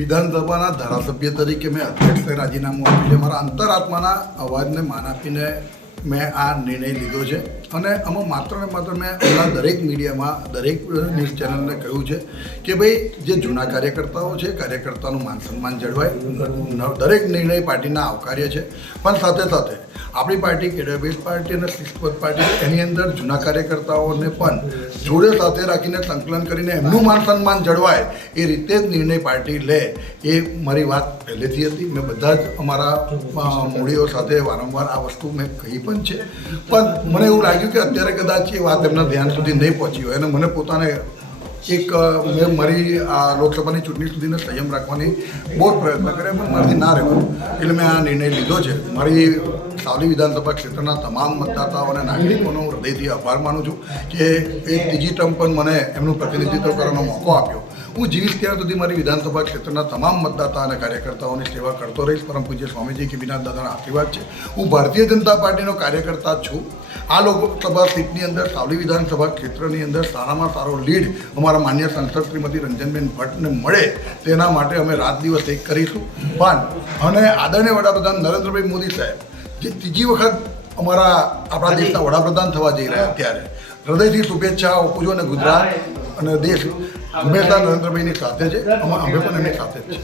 વિધાનસભાના ધારાસભ્ય તરીકે મેં અધ્યક્ષે રાજીનામું આપ્યું છે. મારા અંતરાત્માના અવાજને માન આપીને મેં આ નિર્ણય લીધો છે. અને આમાં માત્ર ને માત્ર મેં હમણાં દરેક મીડિયામાં, દરેક ન્યૂઝ ચેનલને કહ્યું છે કે ભાઈ, જે જૂના કાર્યકર્તાઓ છે, કાર્યકર્તાનું માન સન્માન જળવાય. દરેક નિર્ણય પાર્ટીના આવકાર્ય છે. પણ સાથે સાથે આપણી પાર્ટી કેડર પાર્ટી અને શિસ્તબદ્ધ પાર્ટી એની અંદર જૂના કાર્યકર્તાઓને પણ જોડે સાથે રાખીને સંકલન કરીને એમનું માન સન્માન જળવાય એ રીતે જ નિર્ણય પાર્ટી લે એ મારી વાત પહેલેથી હતી. મેં બધા જ અમારા મૂડીઓ સાથે વારંવાર આ વસ્તુ મેં કહી પણ છે. પણ મને એવું લાગ્યું કે અત્યારે કદાચ એ વાત એમના ધ્યાન સુધી નહીં પહોંચી હોય અને મને પોતાને એક મેં મારી આ લોકસભાની ચૂંટણી સુધીને સંયમ રાખવાની બહુ પ્રયત્ન કર્યા, પણ મારાથી ના રહેવાયું એટલે મેં આ નિર્ણય લીધો છે. મારી સાવલી વિધાનસભા ક્ષેત્રના તમામ મતદાતાઓ અને નાગરિકોનો હૃદયથી આભાર માનું છું કે એક ત્રીજી ટર્મ પણ મને એમનું પ્રતિનિધિત્વ કરવાનો મોકો આપ્યો. હું જીવીશ ત્યાં સુધી મારી વિધાનસભા ક્ષેત્રના તમામ મતદાતા અને કાર્યકર્તાઓની સેવા કરતો રહીશ. પરમ પૂજ્ય સ્વામીજી કિબીનાથ દાદાના આશીર્વાદ છે. હું ભારતીય જનતા પાર્ટીનો કાર્યકર્તા છું. આ લોકસભા સીટની અંદર સાવલી વિધાનસભા ક્ષેત્રની અંદર સારામાં સારો લીડ અમારા માન્ય સાંસદ શ્રીમતી રંજનબેન ભટ્ટને મળે તેના માટે અમે રાત દિવસ એક કરીશું. પણ અને આદરણીય વડાપ્રધાન નરેન્દ્રભાઈ મોદી સાહેબ જે ત્રીજી વખત અમારા આપણા દેશના વડાપ્રધાન થવા જઈ રહ્યા અત્યારે હૃદયથી શુભેચ્છાઓ આપું છું અને ગુજરાત અને દેશ હંમેશા નરેન્દ્રભાઈની સાથે છે અમે અમે પણ એમની સાથે જ છે